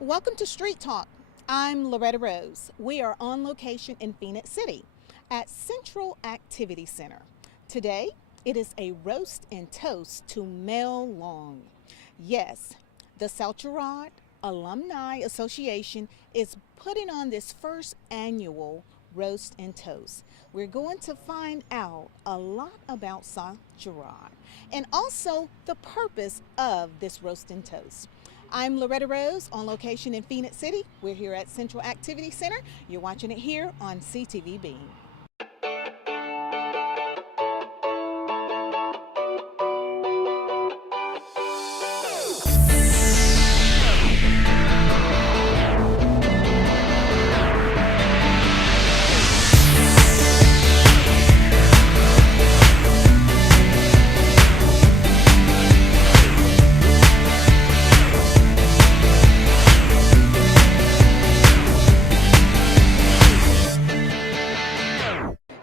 Welcome to Street Talk. I'm Loretta Rose. We are on location in Phoenix City at Central Activity Center. Today, it is a roast and toast to Mel Long. Yes, the South Girard Alumni Association is putting on this first annual roast and toast. We're going to find out a lot about South Girard and also the purpose of this roast and toast. I'm Loretta Rose on location in Phoenix City. We're here at Central Activity Center. You're watching it here on CTV.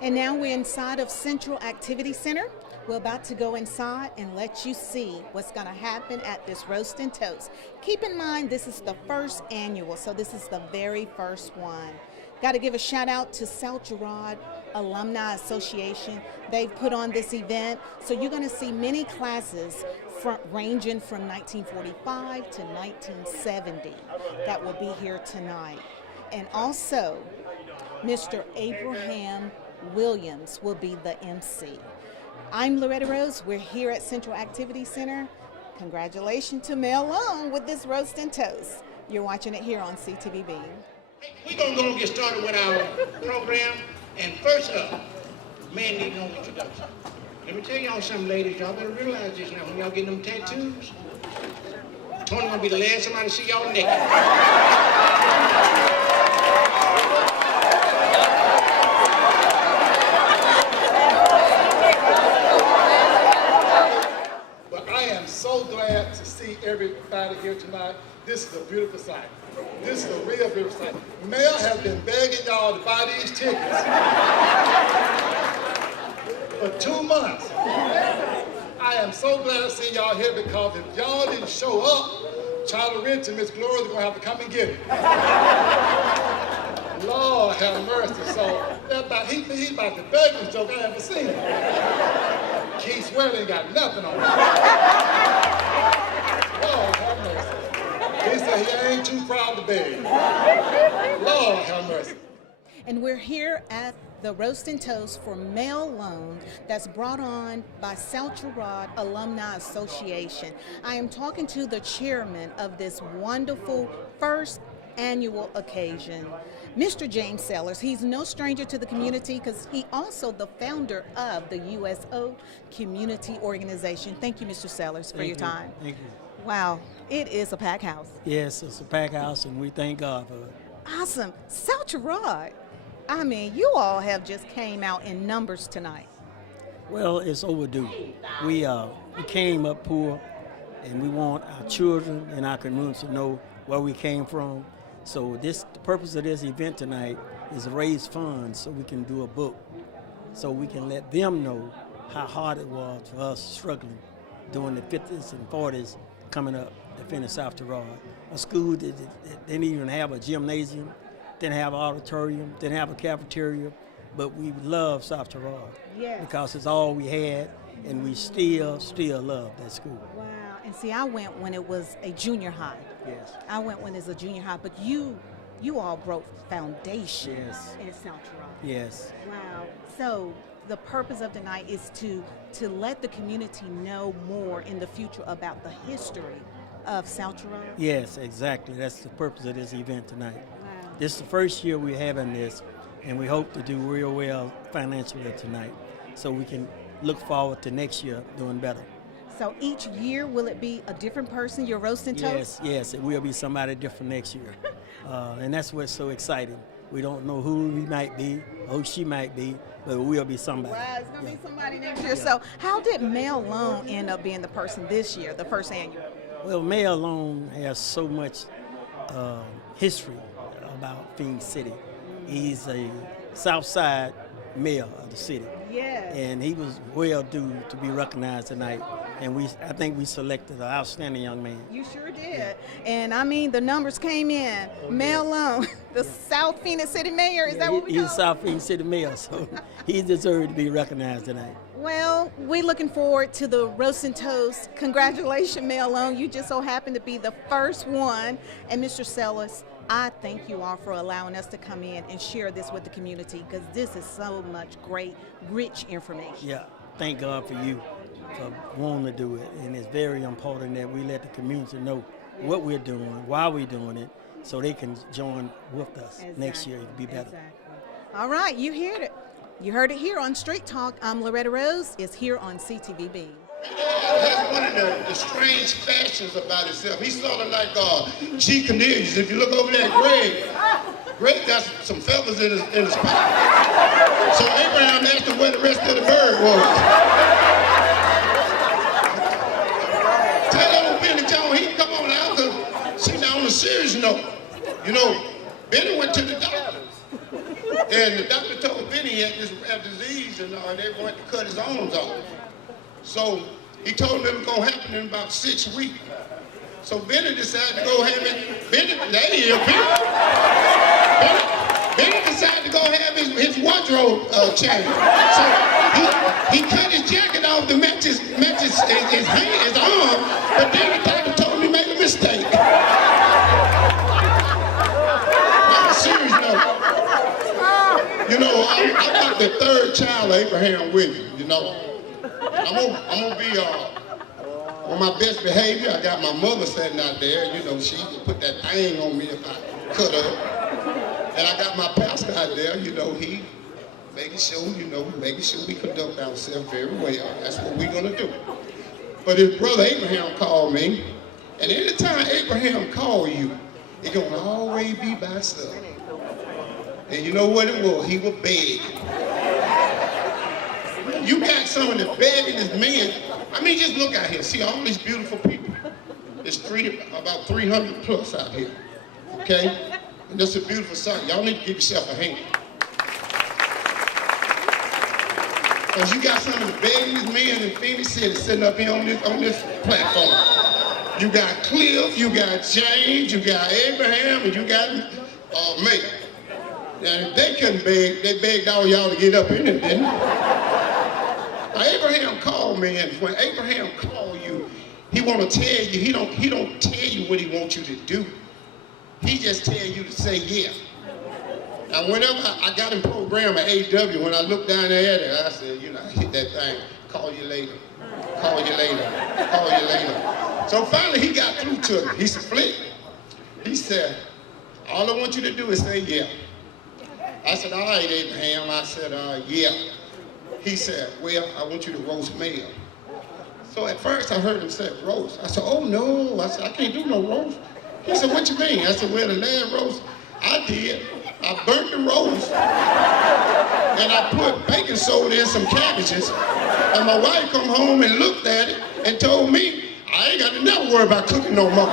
And now we're inside of Central Activity Center. We're about to go inside and let you see what's going to happen at this roast and toast. Keep in mind, this is the first annual, so this is the very first one. Got to give a shout out to South Girard Alumni Association. They've put on this event, so you're going to see many classes ranging from 1945 to 1970 that will be here tonight. And also, Mr. Abraham Williams will be the MC. I'm Loretta Rose. We're here at Central Activity Center. Congratulations to Mel Long with this roast and toast. You're watching it here on CTV. We're going to go and get started with our program. And first up, man need no introduction. Let me tell y'all something, ladies. Y'all better realize this now. When y'all get them tattoos, Tony going to be the last somebody to see y'all naked. So glad to see everybody here tonight. This is a beautiful sight. This is a real beautiful sight. Mel has been begging y'all to buy these tickets for 2 months. I am so glad to see y'all here because if y'all didn't show up, Charlie Rich and Miss Gloria are going to have to come and get it. Lord have mercy. So he's about the biggest joke I ever seen. Keith Sweat ain't got nothing on him. Lord have mercy. He said he ain't too proud to beg. Lord have mercy. And we're here at the roast and toast for Mel Long that's brought on by South Girard Alumni Association. I am talking to the chairman of this wonderful first annual occasion, Mr. James Sellers. He's no stranger to the community because he also the founder of the USO Community Organization. Thank you, Mr. Sellers, for your time. Thank you. Wow, it is a packed house. Yes, it's a packed house, and we thank God for it. Awesome. South Girard, I mean, you all have just came out in numbers tonight. Well, it's overdue. We came up poor, and we want our children and our community to know where we came from. So the purpose of this event tonight is to raise funds so we can do a book, so we can let them know how hard it was for us struggling during the 50s and 40s coming up to finish South Girard. A school that didn't even have a gymnasium, didn't have an auditorium, didn't have a cafeteria, but we love South Girard. Yes. Because it's all we had, and we still love that school. Wow. And see, I went when it was a junior high. Yes. I went when it's a junior high, but you all broke foundation in South Girard. Yes. Wow. So the purpose of tonight is to let the community know more in the future about the history of South Girard. Yes, exactly. That's the purpose of this event tonight. Wow. This is the first year we're having this, and we hope to do real well financially tonight, so we can look forward to next year doing better. So each year, will it be a different person you're roasting toast? Yes, it will be somebody different next year. And that's what's so exciting. We don't know who we might be, or who she might be, but it will be somebody. Wow, it's going to be somebody next year. So how did Mel Long end up being the person this year, the first annual? Well, Mel Long has so much history about Phoenix City. He's a South Side mayor of the city. Yes. And he was well due to be recognized tonight and I think we selected an outstanding young man. You sure did. And I mean, the numbers came in. Mel Lone, the South Phoenix City Mayor, is that what we He's call him? South Phoenix City Mayor, so he deserved to be recognized tonight. Well, we're looking forward to the roast and toast. Congratulations, Mel Lone. You just so happen to be the first one. And Mr. Sellers, I thank you all for allowing us to come in and share this with the community, because this is so much great, rich information. Yeah, thank God for you for wanting to do it, and it's very important that we let the community know what we're doing, why we're doing it, so they can join with us next year to be better. Exactly. All right, you heard it. You heard it here on Street Talk. I'm Loretta Rose. It's here on CTVB. Has one of the strange fashions about himself. He's sort of like G. Cornelius. If you look over there, Greg got some feathers in his pocket. So Abraham asked him where the rest of the bird was. Tell old Benny Jones he can come on out, because see, now on a serious note, you know, Benny went to the doctor. And the doctor told Benny he had this rare disease, and they wanted to cut his arms off. So he told him it was going to happen in about 6 weeks. So Benny decided to go have it. Benny decided to go have his wardrobe changed. So he cut his jacket off to match his arm, but then the doctor told him he made a mistake. On a serious note, you know, I got the third child of Abraham Williams, you know. I'm gonna be on my best behavior. I got my mother sitting out there, you know, she put that thing on me if I cut her. And I got my pastor out there, you know, he making sure we conduct ourselves very well. That's what we're gonna do. But his brother Abraham called me, and anytime Abraham call you, it's gonna always be by stuff. And you know what it was? He was beg. You got some of the beggingest men. I mean, just look out here. See all these beautiful people. There's about 300 plus out here. Okay? And that's a beautiful sight. Y'all need to give yourself a hand. Because you got some of the beggingest men in Phoenix City sitting up here on this platform. You got Cliff, you got James, you got Abraham, and you got May. And if they couldn't beg, they begged all y'all to get up in it, didn't they? Abraham called me, and when Abraham called you, he want to tell you, he don't tell you what he wants you to do. He just tell you to say yeah. Now, whenever I got him programmed at AW, when I looked down there at it, I said, you know, hit that thing, call you later, call you later, call you later. So finally he got through to me. He said, Flick, he said, all I want you to do is say yeah. I said, all right, Abraham. I said, yeah. He said, well, I want you to roast Mel. So at first I heard him say roast. I said, oh no. I said, I can't do no roast. He said, what you mean? I said, well, the last roast I did, I burnt the roast, and I put baking soda in some cabbages, and my wife come home and looked at it and told me, I ain't got to never worry about cooking no more.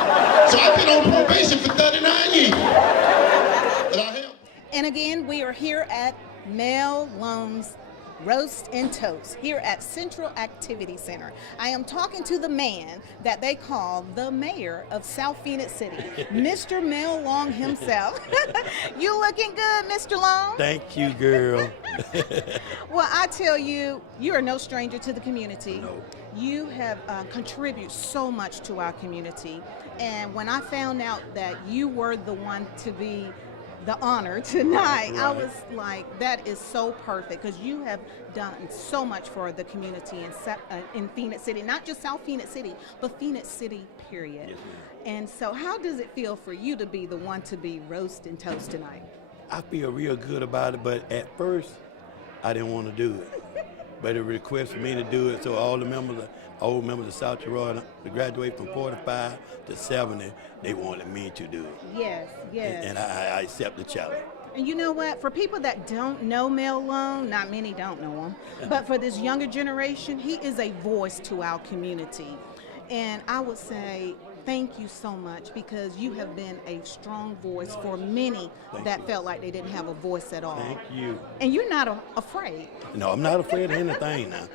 So I've been on probation for 39 years. But I have. And again, we are here at Mel Lone's Roast and Toast here at Central Activity Center. I am talking to the man that they call the mayor of South Phoenix City, Mr. Mel Long himself. You looking good, Mr. Long? Thank you, girl. Well, I tell you, you are no stranger to the community. No. You have contributed so much to our community. And when I found out that you were the one to be the honor tonight, right. I was like, that is so perfect, because you have done so much for the community in Phoenix City, not just South Phoenix City, but Phoenix City, period. Yes, and so how does it feel for you to be the one to be roast and toast tonight? I feel real good about it, but at first, I didn't want to do it. But a request for me to do it, so all the members, old members of South Gerard, to graduate from 45 to 70, they wanted me to do it. Yes, yes. And I accept the challenge. And you know what? For people that don't know Mel Lone, not many don't know him, but for this younger generation, he is a voice to our community. And I would say Thank you so much, because you have been a strong voice for many that felt like they didn't have a voice at all. Thank you. And you're not afraid. No, I'm not afraid of anything now.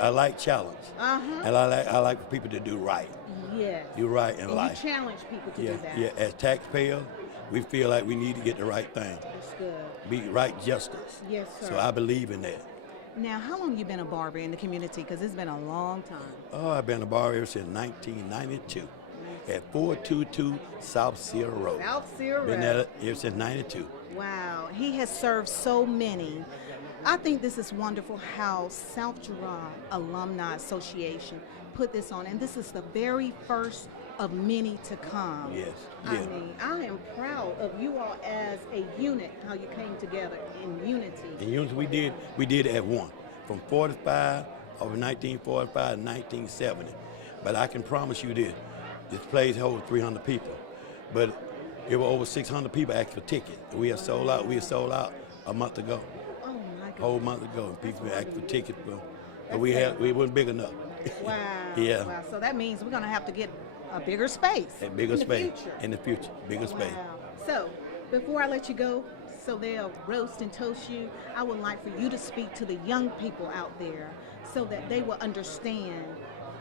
I like challenge. And I like for people to do right. Yes. Do right in And life. you challenge people to Yeah, do that. yeah. As taxpayers, we feel like we need to get the right thing. That's good. Be right justice. Yes, sir. So I believe in that. Now, how long you been a barber in the community? Because it's been a long time. Oh, I've been a barber ever since 1992 at 422 South Sierra Road. South Sierra Been Road. there ever since 92. Wow, he has served so many. I think this is wonderful how South Girard Alumni Association put this on, and this is the very first of many to come. Yes, I yeah. mean, I am proud of you all as a unit, how you came together in unity. And units we did at one, from 45 over 1945 to 1970. But I can promise you this place holds 300 people. But it were over 600 people asked for tickets. We had sold out a month ago, Oh my goodness. whole month ago, and people asked for tickets, but we wasn't big enough. Wow. Yeah. Wow. So that means we're going to have to get a bigger space. A bigger in the space future. in the future, bigger space. Wow. So, before I let you go, so they'll roast and toast you, I would like for you to speak to the young people out there so that they will understand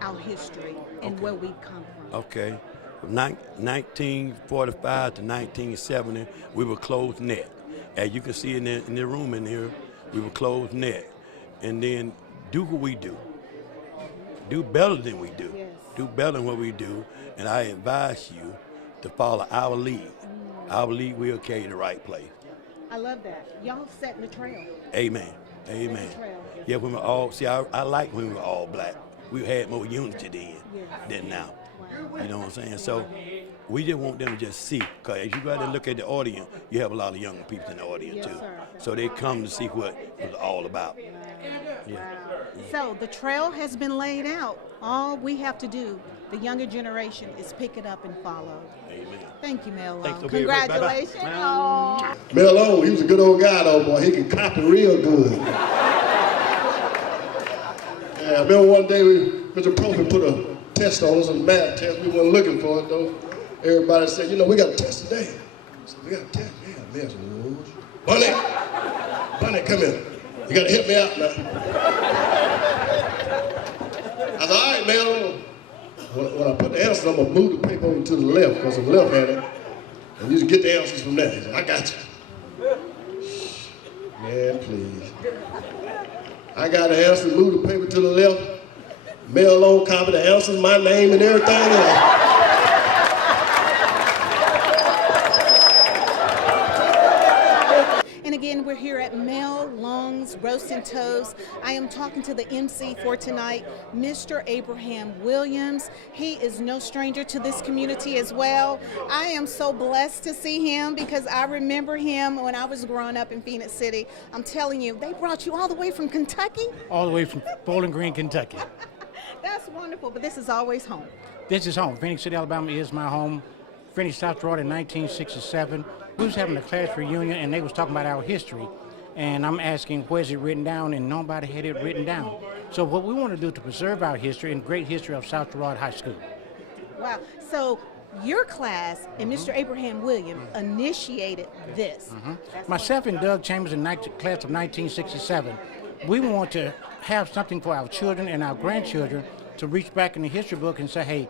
our history and Okay. where we come from. Okay. From 1945 to 1970, we were closed net. As you can see in the room in here, we were closed net. And then do what we do. Do better than we do. Yes. Do better than what we do. And I advise you to follow our lead. Our lead will carry you the right place. I love that. Y'all setting the trail. Amen. Amen. trail. Yeah, when we're all, see, I like when we were all black. We had more unity then than now. You know what I'm saying? So we just want them to just see, because as you go out and look at the audience, you have a lot of young people in the audience Yes, too. sir. So they come to see what it's all about. Yeah. So the trail has been laid out. All we have to do, the younger generation, is pick it up and follow. Amen. Thank you, Mel Thanks Long. for being here. Bye-bye. Congratulations. Aw. Mel O, he was a good old guy though, boy. He could copy real good. Yeah, I remember one day Mr. Profit put a test on us, a math test. We weren't looking for it though. Everybody said, you know, we got a test today. I said, we got a test? Yeah, man. I said, Bunny, come here. You gotta help me out now. I said, all right, man. When I put the answers, I'm gonna move the paper over to the left, because I'm left-handed. And you just get the answers from there. He said, I got you. Man, please. I got the answers, move the paper to the left. Mail on copy the answers, my name and everything else. And again, we're here at Mel Long's Roast and Toast. I am talking to the MC for tonight, Mr. Abraham Williams. He is no stranger to this community as well. I am so blessed to see him because I remember him when I was growing up in Phoenix City. I'm telling you, they brought you all the way from Kentucky? All the way from Bowling Green, Kentucky. That's wonderful, but this is always home. This is home. Phoenix City, Alabama is my home. Finished South Florida in 1967. We was having a class reunion and they was talking about our history. And I'm asking, where's it written down? And nobody had it written down. So what we want to do to preserve our history and great history of South Girard High School. Wow. So your class and Mr. Abraham Williams initiated this. That's Myself and Doug Chambers in class of 1967, we want to have something for our children and our grandchildren to reach back in the history book and say, hey,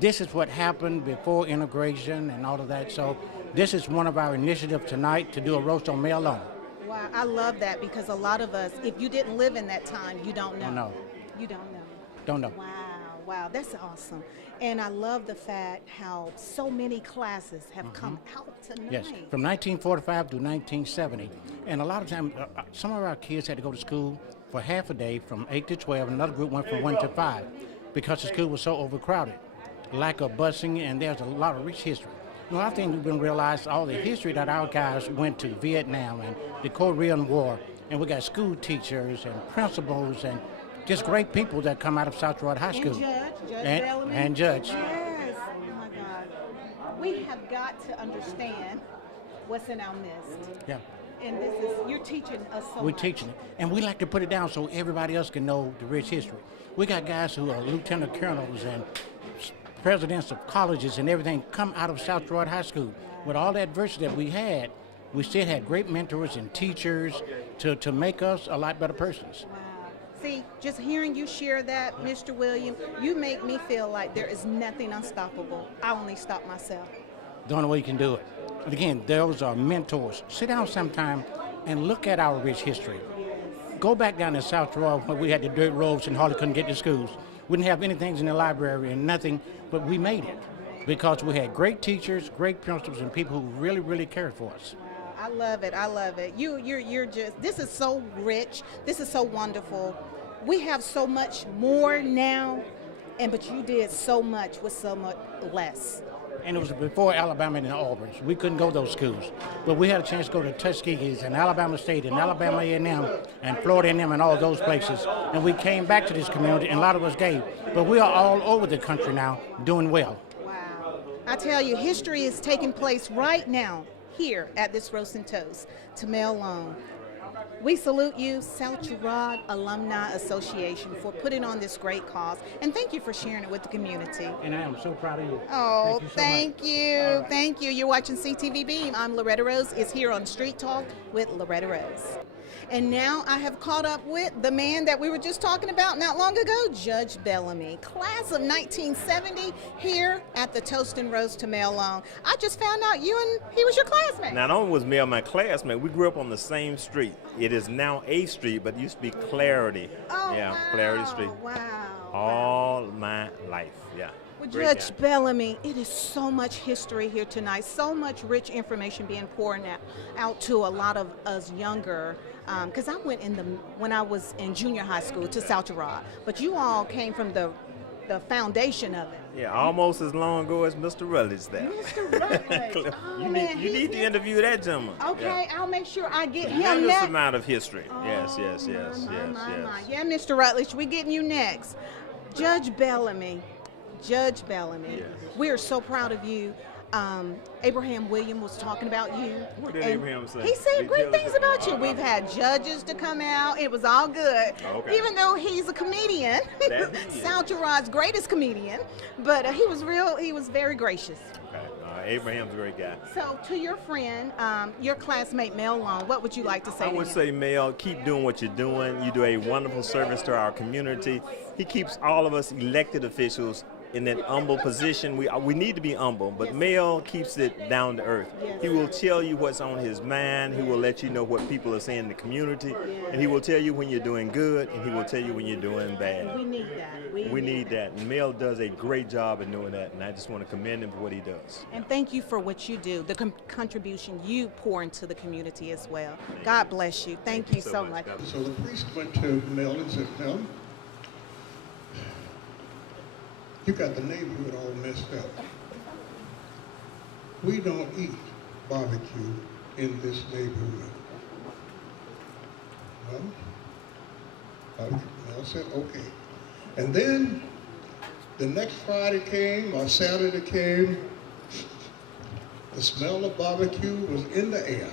this is what happened before integration and all of that. So this is one of our initiatives tonight to do a roast on Mel Long. Wow, I love that because a lot of us, if you didn't live in that time, you don't know. Don't know. You don't know. Don't know. Wow, that's awesome. And I love the fact how so many classes have come out tonight. Yes, from 1945 to 1970. And a lot of times, some of our kids had to go to school for half a day from 8 to 12. Another group went from 1 to 5 because the school was so overcrowded. Lack of busing, and there's a lot of rich history. You know, I think we've been realized all the history that our guys went to Vietnam and the Korean War, and we got school teachers and principals and just great people that come out of South Girard High School. Judge and, Bellamy. and Judge. Yes, oh my God. We have got to understand what's in our midst. Yeah. And this is, you're teaching us so We're much. teaching it, and we like to put it down so everybody else can know the rich history. We got guys who are lieutenant colonels and presidents of colleges and everything come out of South Gerard High School. With all the adversity that we had, we still had great mentors and teachers to make us a lot better persons. Wow. See, just hearing you share that, Mr. William, you make me feel like there is nothing unstoppable. I only stop myself. The only way you can do it. And again, those are mentors. Sit down sometime and look at our rich history. Go back down to South Gerard where we had the dirt roads and hardly couldn't get to schools. We didn't have anything in the library and nothing, but we made it because we had great teachers, great principals, and people who really, really cared for us. Wow, I love it. I love it. You're just. This is so rich. This is so wonderful. We have so much more now, but you did so much with so much less. And it was before Alabama and Auburn. So we couldn't go to those schools. But we had a chance to go to Tuskegee's and Alabama State and Alabama A&M and Florida A&M and all those places. And we came back to this community, and a lot of us gave. But we are all over the country now doing well. Wow. I tell you, history is taking place right now here at this Roast and Toast. Tamel Long. We salute you, South Gerard Alumni Association, for putting on this great cause. And thank you for sharing it with the community. And I am so proud of you. Oh, Thank you so much. Thank you. You're watching CTV Beam. I'm Loretta Rose. It's here on Street Talk with Loretta Rose. And now I have caught up with the man that we were just talking about not long ago, Judge Bellamy, class of 1970, here at the Toast and Roast Tamel Long. I just found out he was your classmate. Not only was Mel my classmate, we grew up on the same street. It is now A Street, but it used to be Clarity. Oh, yeah, wow. Clarity Street. Wow. All my life, yeah. Well, Great Judge guy. Bellamy, it is so much history here tonight, so much rich information being poured out to a lot of us younger. Because I went when I was in junior high school to South Gerard, but you all came from the foundation of it. Yeah, almost as long ago as Mr. Rutledge there. Mr. Rutledge. Oh, you man, need, you need to interview that gentleman. Okay, Yeah. I'll make sure I get him Tremendous next. amount of history. Oh, yes. my. Yeah, Mr. Rutledge, we're getting you next. Judge Bellamy. Yes. We are so proud of you. Abraham Williams was talking about you. What did and Abraham say? He said He great jealous things of- about you. We've had judges to come out. It was all good. Okay. Even though he's a comedian, That he is. South Gerard's greatest comedian, but he was very gracious. Okay. Abraham's a great guy. So to your friend, your classmate Mel Long, what would you like to say I to would him? say, Mel, keep doing what you're doing. You do a wonderful service to our community. He keeps all of us elected officials in that humble position. We need to be humble, but Mel keeps it down to earth. He will tell you what's on his mind. He will let you know what people are saying in the community, and he will tell you when you're doing good, and he will tell you when you're doing bad. We need that. We need that, and Mel does a great job in doing that, and I just want to commend him for what he does. And thank you for what you do, the contribution you pour into the community as well. God bless you. Thank you so much. God bless. So the priest went to Mel and said, Mel, you got the neighborhood all messed up. We don't eat barbecue in this neighborhood. Well, Mel said, okay. And then the next Friday came, or Saturday came, the smell of barbecue was in the air.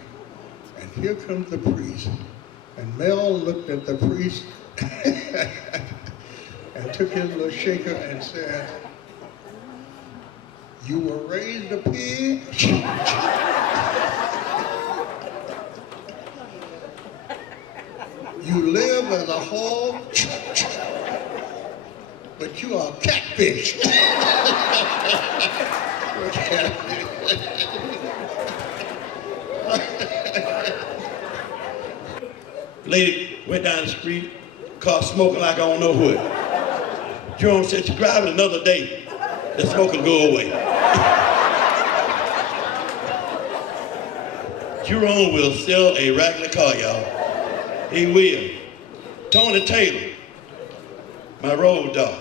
And here comes the priest. And Mel looked at the priest and took his little shaker and said, you were raised a pig? You live as a hog? But you are a catfish. Lady went down the street, car smoking like I don't know what. Jerome said, you drive it another day, the smoke will go away. Jerome will sell a regular car, y'all. He will. Tony Taylor, my road dog.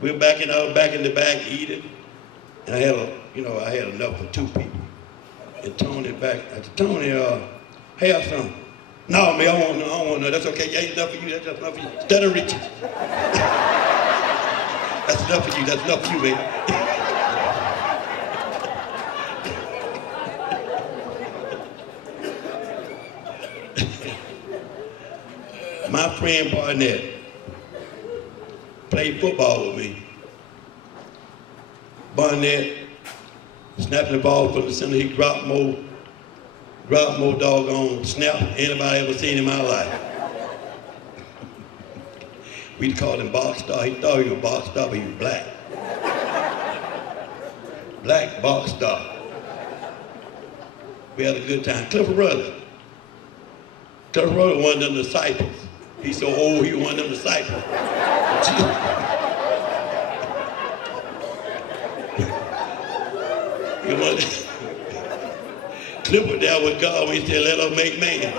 We're back in the back eating, and I had enough for two people. And Tony back, I said, Tony, have some. No, man, I don't want no. That's okay. Ain't enough for you. That's enough for you. Instead of riches. That's enough for you. That's enough for you, man. My friend Barnett played football with me Barnett, snapping the ball from the center. He dropped more doggone snap than anybody ever seen in my life. We called him Box Star. He thought he was a box star, but he was black. Black Box Star. We had a good time. Clifford Rutherford. Clifford Rutherford, one of them disciples. He's so old, he was one of them disciples. Clifford there with God when he said, let us make man.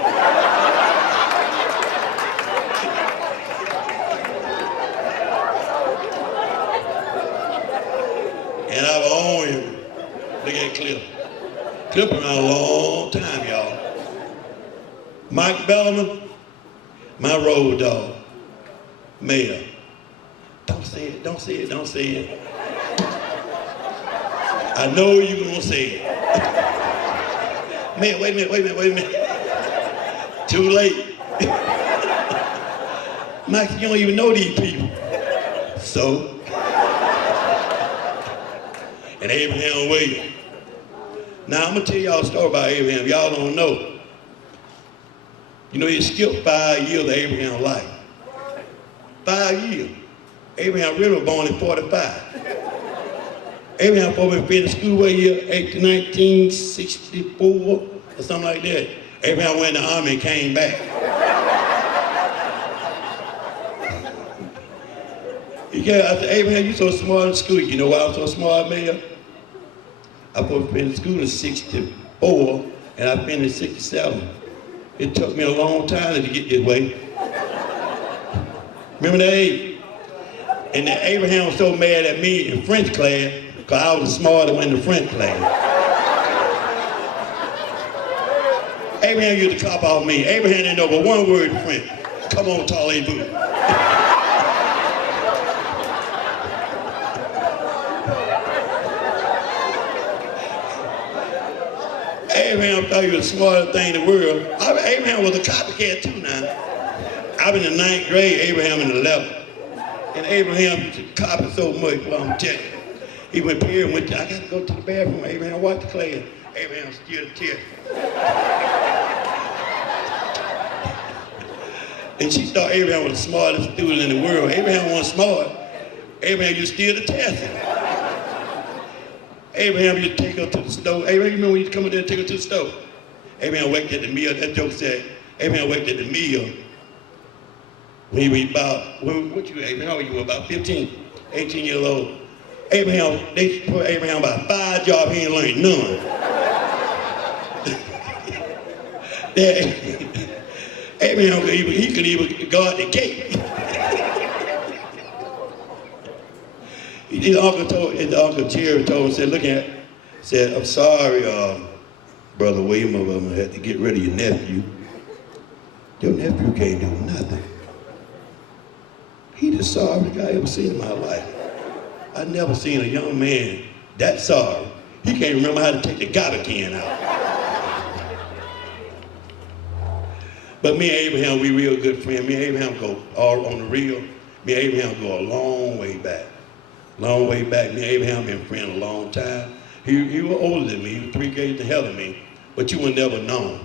And I've owned him. Look at Cliff. Cliff been around a long time, y'all. Mike Bellarmine, my road dog. Mayor. Don't say it, don't say it, don't say it. I know you're gonna say it. Man, wait a minute. Too late. Mike, you don't even know these people. So, and Abraham Williams. Now, I'm gonna tell y'all a story about Abraham. Y'all don't know. You know, he skipped 5 years of Abraham's life. 5 years. Abraham really was born in 45. Abraham probably finished school what year? 1964 or something like that. Abraham went in the army and came back. Yeah, I said, Abraham, you so smart in school. You know why I'm so smart, Mayor? I supposed to finish school in 64 and I finished in 67. It took me a long time to get this way. Remember that age? And then Abraham was so mad at me in French class because I was the smarter one in the French class. Abraham used to cop off me. Abraham didn't know but one word in French. Come on, Talibou. Abraham thought he was the smartest thing in the world. Abraham was a copycat too now. I was in the 9th grade, Abraham in the 11th. And Abraham used to copy so much, well, I'm telling you. He went here and went to, I got to go to the bathroom. Abraham, watch the class. Abraham steered a tear. And she thought Abraham was the smartest student in the world. Abraham wasn't smart. Abraham used to steal the test. Abraham used to take her to the stove. Abraham, you remember when you come in there and take her to the stove? Abraham worked at the mill. That joke said, Abraham worked at the mill when he was about, what you, Abraham, how old you were, about 15, 18 years old. Abraham, they put Abraham about 5 jobs, he ain't learned none. Abraham, he could even guard the gate. His uncle Jerry told him, said, I'm sorry, Brother William, I'm gonna have to get rid of your nephew. Your nephew can't do nothing. He the sorriest guy I ever seen in my life. I never seen a young man that sorry. He can't remember how to take the garbage can out. But me and Abraham, we real good friends. Me and Abraham go all on the real. Me and Abraham go a long way back. Long way back. Me and Abraham been friends a long time. He was older than me. He was 3 grades ahead of me. But you would never know.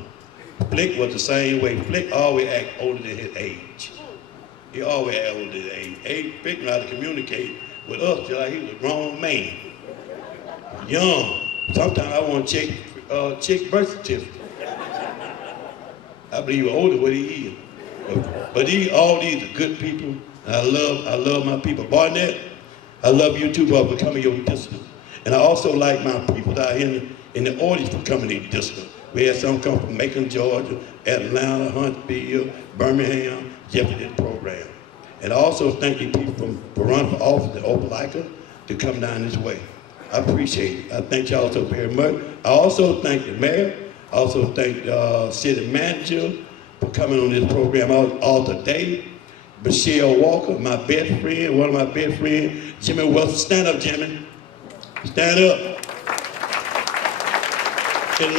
Flick was the same way. Flick always act older than his age. He always act older than his age. Flick knew how to communicate with us just like he was a grown man. Young. Sometimes I want to check birth certificate. I believe he was older than what he is. But all these are good people. I love my people. Barnett, I love you too, brother, for coming your distance. And I also like my people out here in the audience for coming to distance. We had some come from Macon, Georgia, Atlanta, Huntsville, Birmingham, just for this program. And I also thank you people for running for office in Opelika to come down this way. I appreciate it. I thank y'all so very much. I also thank the mayor. I also thank the city manager for coming on this program all today. Michelle Walker, my best friend, one of my best friends. Jimmy Wilson, stand up, Jimmy. Stand up. In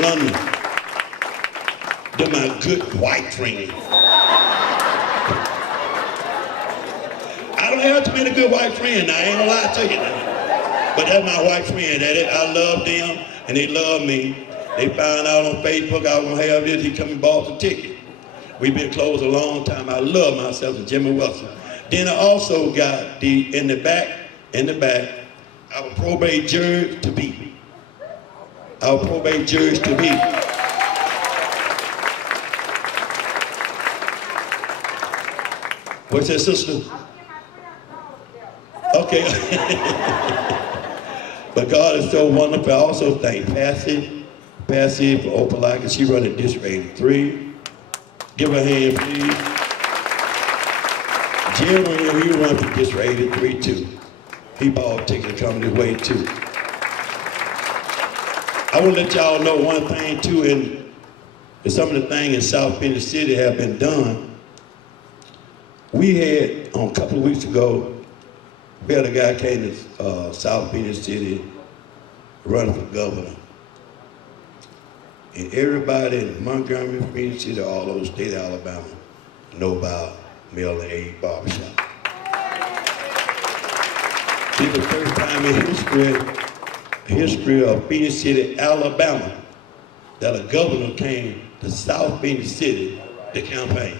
London. They're my good white friends. I don't have too many good white friends now, I ain't gonna lie to you now. But that's my white friend. I love them, and they love me. They found out on Facebook I was going to have this. He come and bought the ticket. We've been closed a long time. I love myself and Jimmy Wilson. Then I also got in the back, our probate judge to be. Our probate judge to be. What's that, sister? Okay. But God is so wonderful. I also thank Patsy for Opelika. She running District 83. Give her a hand, please. Jim, he run for District 83 too. He bought tickets coming this way too. I want to let y'all know one thing too, and some of the things in South Phoenix City have been done. We had, a couple of weeks ago, we had a guy came to South Phoenix City running for governor. And everybody in Montgomery, Phoenix City, all over the state of Alabama know about Mel A. Barbershop. This is the first time in history of Phoenix City, Alabama, that a governor came to South Phoenix City to campaign.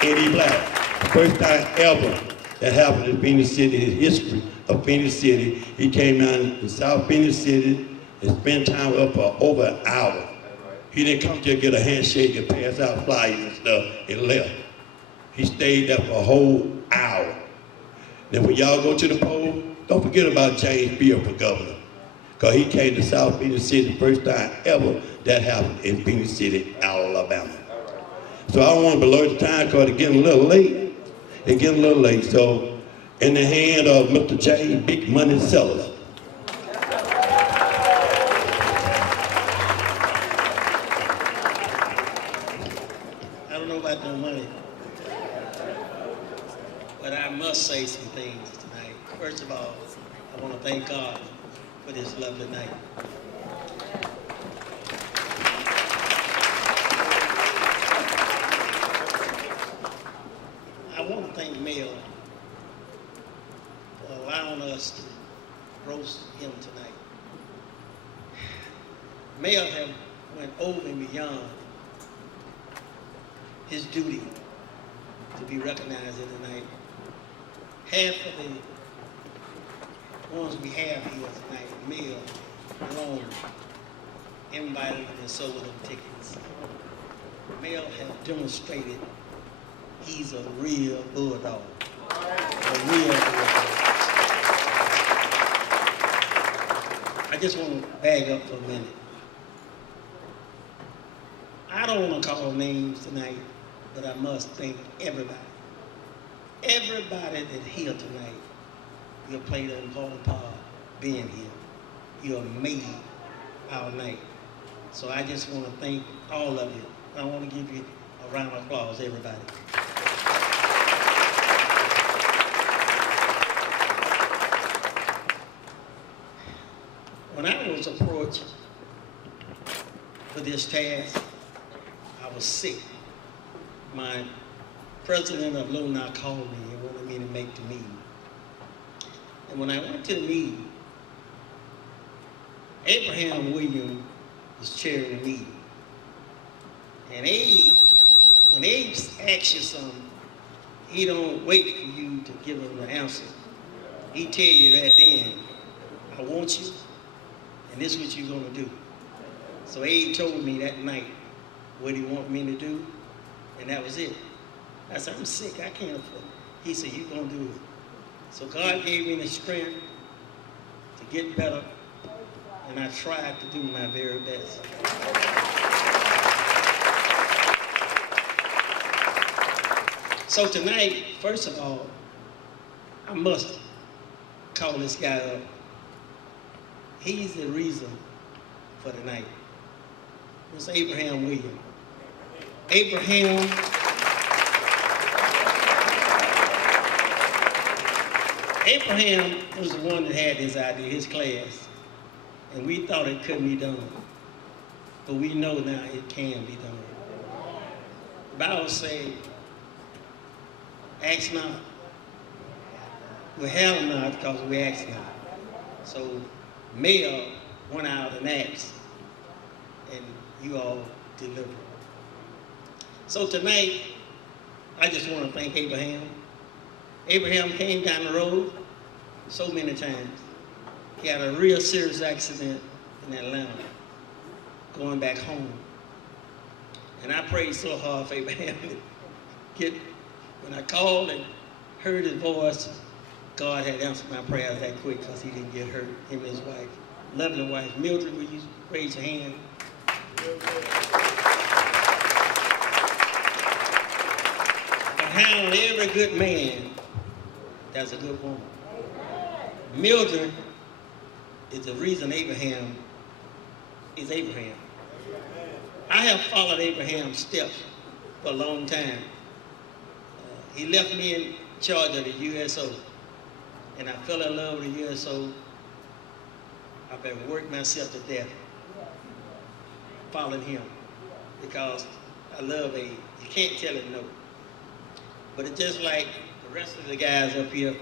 Eddie Black, first time ever that happened in Phoenix City, in history of Phoenix City. He came down to South Phoenix City and spent time up for over an hour. He didn't come to get a handshake and pass out flyers and stuff and left. He stayed there for a whole hour. Then when y'all go to the poll, don't forget about James Beard for governor, because he came to South Phoenix City the first time ever that happened in Phoenix City, Alabama. So I don't want to belabor the time because it's getting a little late. It's getting a little late. So in the hand of Mr. James Big Money Sellers. I don't know about no money, but I must say some things tonight. First of all, I want to thank God for this lovely night. I want to thank Mel for allowing us to roast him tonight. Mel have went over and beyond his duty to be recognized here tonight. Half of the ones we have here tonight, Mel alone, invited and sold them tickets. Mel have demonstrated he's a real bulldog. A real bulldog. I just want to bag up for a minute. I don't want to call names tonight, but I must thank everybody. Everybody that's here tonight, you played an important part being here. You made our night. So I just want to thank all of you. I want to give you a round of applause, everybody. When I was approached for this task, I was sick. My president of LUNA called me and wanted me to make the meeting. And when I went to the meeting, Abraham Williams was chairing the meeting. And when Abe asks you something, he don't wait for you to give him the answer. He tell you at the end, I want you, and this is what you're gonna do. So Abe told me that night what he wanted me to do, and that was it. I said, I'm sick, I can't afford it. He said, you're gonna do it. So God gave me the strength to get better, and I tried to do my very best. So tonight, first of all, I must call this guy up. He's the reason for the night. It's Abraham Williams. Abraham was the one that had this idea, his class, and we thought it couldn't be done, but we know now it can be done. The Bible says, ask not We have them now because we asked them. So Mayor went out and asked, and you all delivered. So tonight, I just want to thank Abraham. Abraham came down the road so many times. He had a real serious accident in Atlanta, going back home. And I prayed so hard for Abraham to when I called and heard his voice, God had answered my prayers that quick because he didn't get hurt, him and his wife. Lovely wife. Mildred, will you raise your hand? Behind every good man, there's a good woman. Mildred is the reason Abraham is Abraham. I have followed Abraham's steps for a long time. He left me in charge of the USO, and I fell in love with the USO. I've been working myself to death following him because I love Abe. You can't tell him no. But it's just like the rest of the guys up here,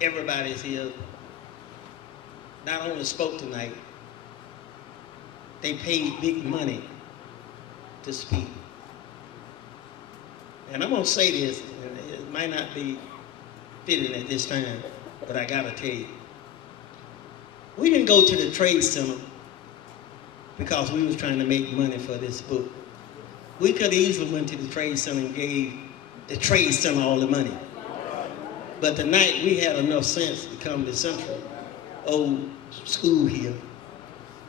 everybody's here, not only spoke tonight, they paid big money to speak. And I'm gonna say this, and it might not be fitting at this time, but I gotta tell you. We didn't go to the Trade Center because we was trying to make money for this book. We could have easily went to the Trade Center and gave the Trade Center all the money. But tonight we had enough sense to come to Central Old School here.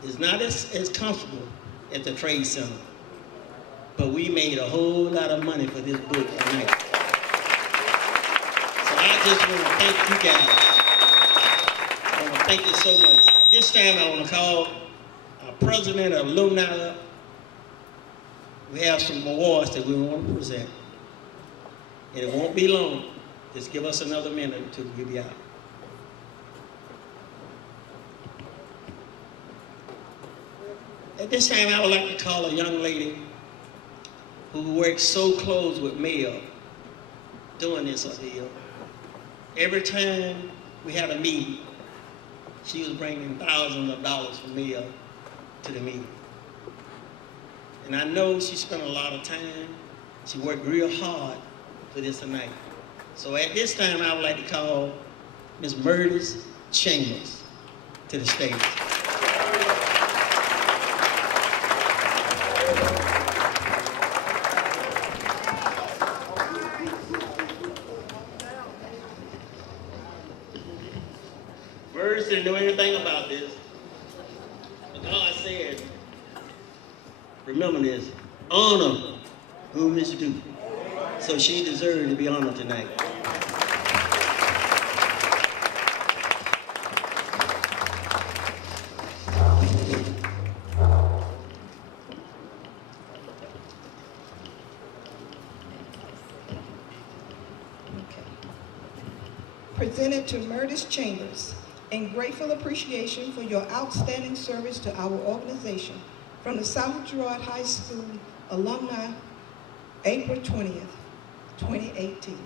It's not as comfortable at the Trade Center, but we made a whole lot of money for this book tonight. So I just want to thank you guys. I want to thank you so much. This time I want to call our president of alumni up. We have some awards that we want to present. And it won't be long. Just give us another minute until we be out. At this time, I would like to call a young lady who works so close with Mel doing this ordeal. Every time we had a meeting, she was bringing thousands of dollars for Mel to the meeting. And I know she spent a lot of time. She worked real hard for this tonight. So at this time, I would like to call Ms. Murdis Chambers to the stage. Murdis didn't know anything about this. But God said, remember this, honor whom is due. So she deserved to be honored tonight. Presented to Murdis Chambers, in grateful appreciation for your outstanding service to our organization, from the South Girard High School alumni, April 20th, 2018.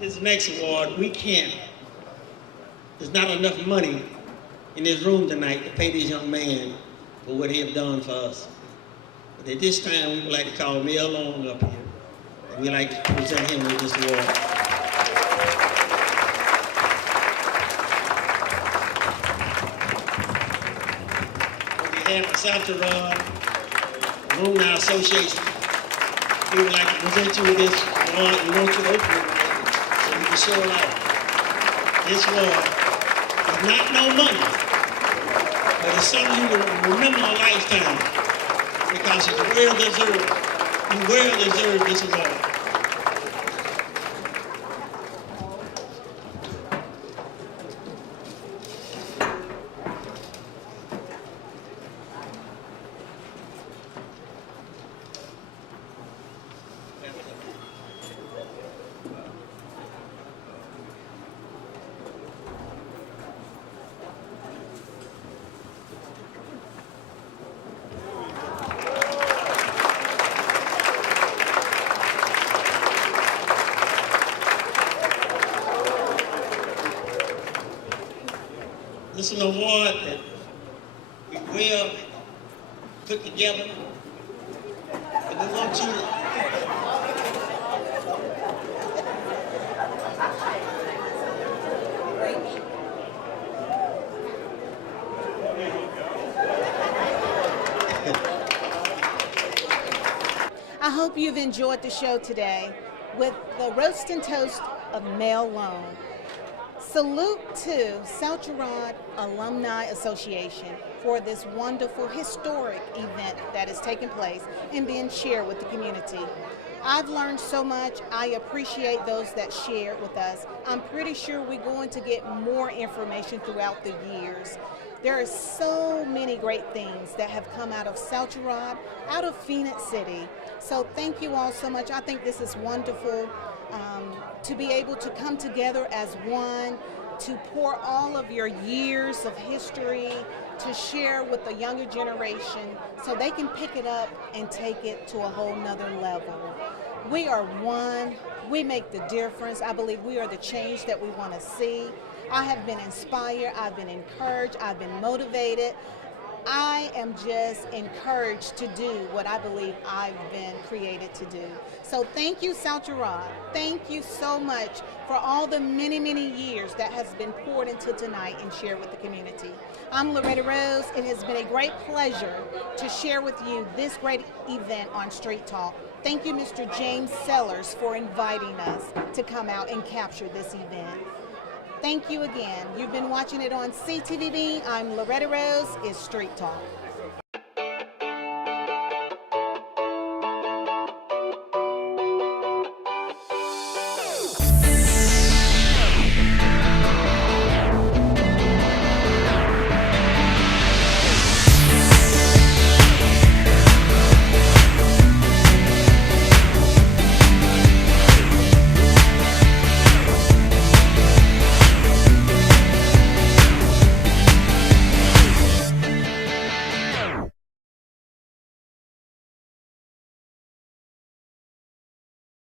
This next award, there's not enough money in this room tonight to pay this young man for what he has done for us. But at this time, we would like to call Mel Long up here, and we'd like to present him with this award. On behalf of South Girard Alumni Association, we would like to present you with this award. We want you to open it. To show out. This award is not no money, but it's something you will remember a lifetime. because it's well deserved. You well deserve this award. This is an award that we well put together. And we want you I hope you've enjoyed the show today with the Roast and Toast of Mel Lone. Salute to South Girard Alumni Association for this wonderful, historic event that is taking place and being shared with the community. I've learned so much. I appreciate those that share it with us. I'm pretty sure we're going to get more information throughout the years. There are so many great things that have come out of South Girard, out of Phoenix City. So thank you all so much. I think this is wonderful. To be able to come together as one, to pour all of your years of history, to share with the younger generation so they can pick it up and take it to a whole nother level. We are one. We make the difference. I believe we are the change that we want to see. I have been inspired. I've been encouraged. I've been motivated. I am just encouraged to do what I believe I've been created to do. So thank you, South Girard. Thank you so much for all the many, many years that has been poured into tonight and shared with the community. I'm Loretta Rose. It has been a great pleasure to share with you this great event on Street Talk. Thank you, Mr. James Sellers, for inviting us to come out and capture this event. Thank you again. You've been watching it on CTVB. I'm Loretta Rose. It's Street Talk.